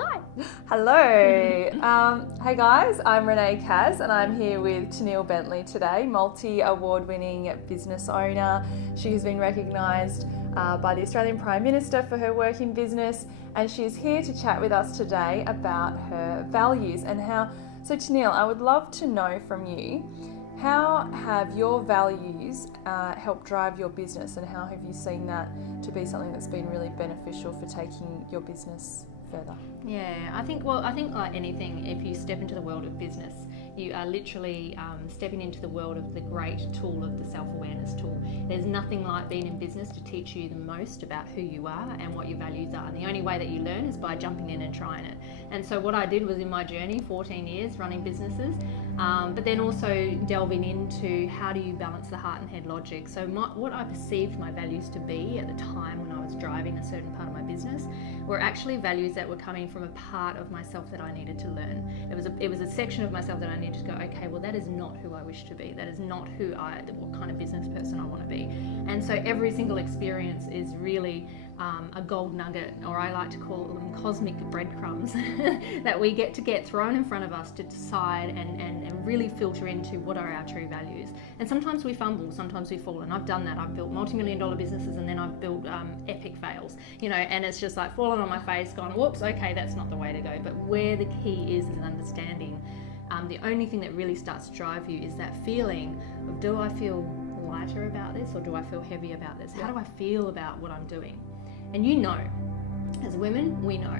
Hi. Hello. Hey guys, I'm Renee Kacz and I'm here with Tenille Bentley today, multi-award-winning business owner. She has been recognised by the Australian Prime Minister for her work in business, and she's here to chat with us today about her values and how. So Tenille, I would love to know from you, how have your values helped drive your business, and how have you seen that to be something that's been really beneficial for taking your business further? Yeah, I think like anything, if you step into the world of business, you are literally stepping into the world of the great tool of the self-awareness tool. There's nothing like being in business to teach you the most about who you are and what your values are. And the only way that you learn is by jumping in and trying it. And so what I did was, in my journey, 14 years running businesses, but then also delving into how do you balance the heart and head logic. So what I perceived my values to be at the time when I was driving a certain part of my business were actually values that were coming from a part of myself that I needed to learn. It was a section of myself that I needed to go, okay, well, that is not who I wish to be. That is not what kind of business person I want to be. And so every single experience is really a gold nugget, or I like to call them cosmic breadcrumbs that we get thrown in front of us to decide and really filter into what are our true values. And sometimes we fumble, sometimes we fall, and I've done that. I've built multi-million-dollar businesses, and then I've built epic fails, and it's just like fallen on my face, gone, whoops, okay, that's not the way to go. But where the key is understanding. The only thing that really starts to drive you is that feeling of, do I feel lighter about this, or do I feel heavy about this? How do I feel about what I'm doing? And as women, we know.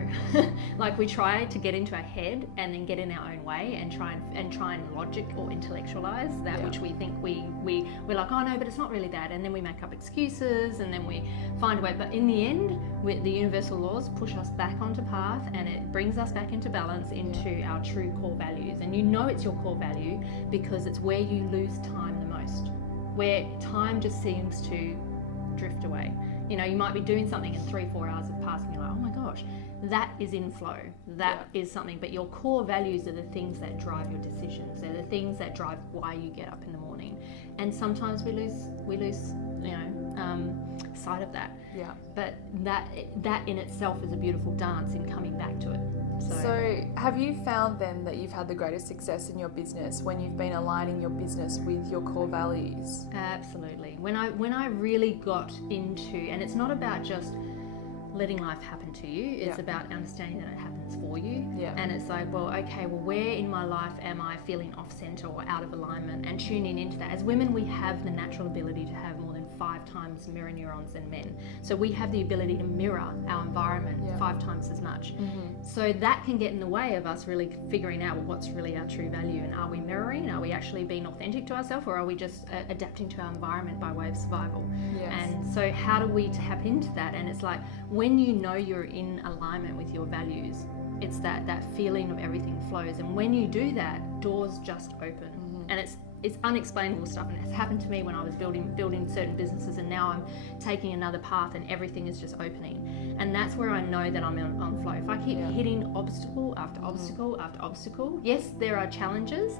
Like, we try to get into our head and then get in our own way and try and logic or intellectualize that which we think we're like, oh no, but it's not really that. And then we make up excuses and then we find a way. But in the end, the universal laws push us back onto path, and it brings us back into balance, into our true core values. And it's your core value because it's where you lose time the most, where time just seems to drift away. You might be doing something and 3-4 hours have passed and you're like, oh my gosh, that is in flow. That is something. But your core values are the things that drive your decisions. They're the things that drive why you get up in the morning. And sometimes we lose sight of that. Yeah. But that in itself is a beautiful dance in coming back to it. So have you found then that you've had the greatest success in your business when you've been aligning your business with your core values? Absolutely. When I really got into, and it's not about just letting life happen to you, it's about understanding that it happens for you. Yeah. And it's like, well, okay, where in my life am I feeling off center or out of alignment, and tuning into that. As women, we have the natural ability to have more than 5 times mirror neurons than men. So we have the ability to mirror our environment 5 times as much. Mm-hmm. So that can get in the way of us really figuring out what's really our true value, and are we mirroring? Are we actually being authentic to ourselves, or are we just adapting to our environment by way of survival? Yes. And so how do we tap into that? And it's like, when you know you're in alignment with your values, it's that feeling of everything flows. And when you do that, doors just open. Mm-hmm. And it's unexplainable stuff, and it's happened to me when I was building certain businesses, and now I'm taking another path and everything is just opening. And that's where I know that I'm on flow. If I keep hitting obstacle after obstacle after obstacle, yes, there are challenges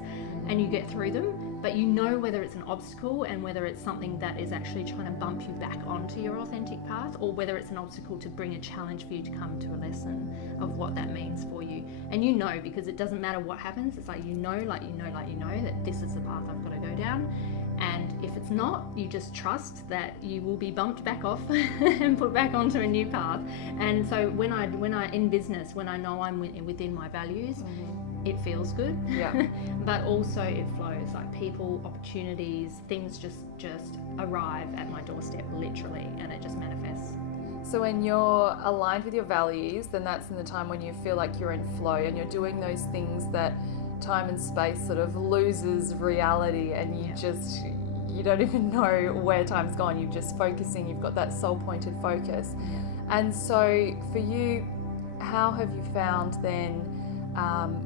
and you get through them, but you know whether it's an obstacle and whether it's something that is actually trying to bump you back onto your authentic path, or whether it's an obstacle to bring a challenge for you to come to a lesson of what that means for you. And because it doesn't matter what happens, it's like you know that this is the path I've got to go down. And if it's not, you just trust that you will be bumped back off and put back onto a new path. And so when I in business, when I know I'm within my values, it feels good. Yeah. But also it flows. Like, people, opportunities, things just arrive at my doorstep, literally, and it just manifests. So when you're aligned with your values, then that's in the time when you feel like you're in flow and you're doing those things that time and space sort of loses reality, and you don't even know where time's gone. You're just focusing, you've got that soul-pointed focus. And so for you, how have you found then,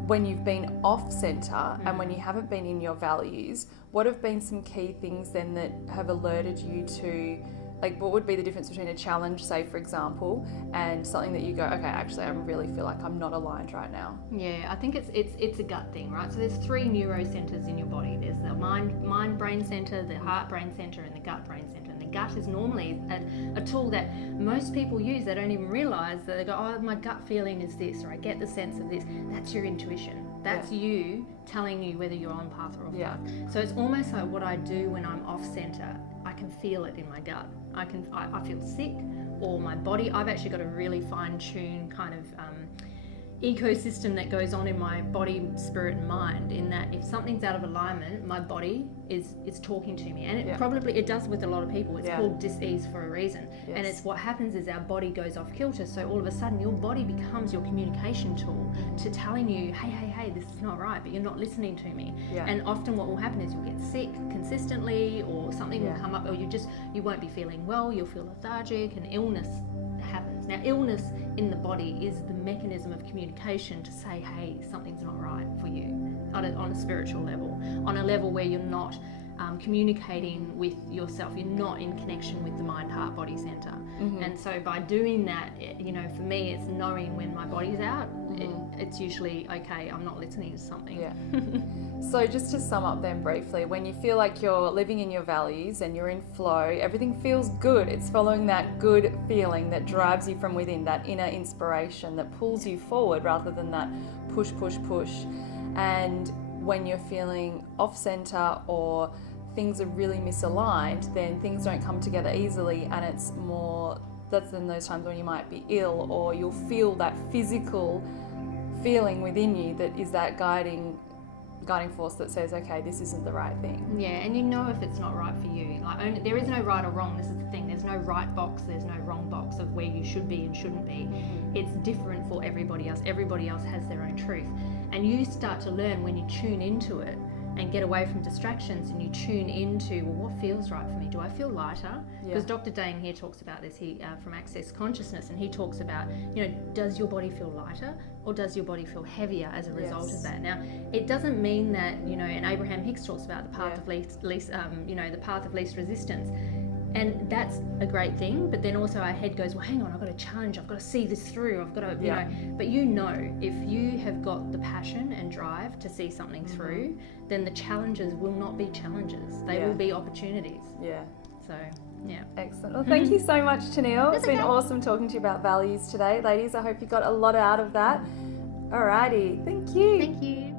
when you've been off center and when you haven't been in your values, what have been some key things then that have alerted you to, like, what would be the difference between a challenge, say, for example, and something that you go, okay, actually, I really feel like I'm not aligned right now? Yeah, I think it's a gut thing, right? So there's 3 neurocenters in your body. There's the mind brain center, the heart brain center, and the gut brain center. And the gut is normally a tool that most people use. They don't even realize that they go, oh, my gut feeling is this, or I get the sense of this. That's your intuition. That's you telling you whether you're on path or off path. So it's almost like what I do when I'm off center. I can feel it in my gut. I feel sick, or my body. I've actually got a really fine-tuned kind of ecosystem that goes on in my body, spirit and mind, in that if something's out of alignment, my body is talking to me, and it does with a lot of people. It's called dis-ease for a reason. And it's what happens is our body goes off kilter, so all of a sudden your body becomes your communication tool to telling you, hey, this is not right, but you're not listening to me. And often what will happen is you'll get sick consistently, or something will come up, or you won't be feeling well, you'll feel lethargic, and illness happens. Now, illness in the body is the mechanism of communication to say, hey, something's not right for you on a spiritual level, on a level where you're not communicating with yourself, you're not in connection with the mind, heart, body center. And so by doing that, for me, it's knowing when my body's out. It's usually, okay, I'm not listening to something. So just to sum up then briefly, when you feel like you're living in your values and you're in flow, everything feels good. It's following that good feeling that drives you from within, that inner inspiration that pulls you forward rather than that push. And when you're feeling off center or things are really misaligned, then things don't come together easily, and it's more, that's in those times when you might be ill, or you'll feel that physical feeling within you that is that guiding force that says, okay, this isn't the right thing. And you know if it's not right for you. Like, there is no right or wrong. This is the thing. There's no right box. There's no wrong box of where you should be and shouldn't be. It's different for everybody else. Everybody else has their own truth. And you start to learn when you tune into it and get away from distractions, and you tune into, well, what feels right for me? Do I feel lighter? Because Dr. Dane here talks about this, from Access Consciousness, and he talks about, does your body feel lighter, or does your body feel heavier as a result of that? Now, it doesn't mean that, and Abraham Hicks talks about the path of the path of least resistance. And that's a great thing, but then also our head goes, well, hang on, I've got to challenge, I've got to see this through, I've got to, but if you have got the passion and drive to see something through, then the challenges will not be challenges, they will be opportunities. So, excellent. Well, thank you so much, Tenille. It's been awesome talking to you about values today. Ladies, I hope you got a lot out of that. Alrighty, thank you. Thank you.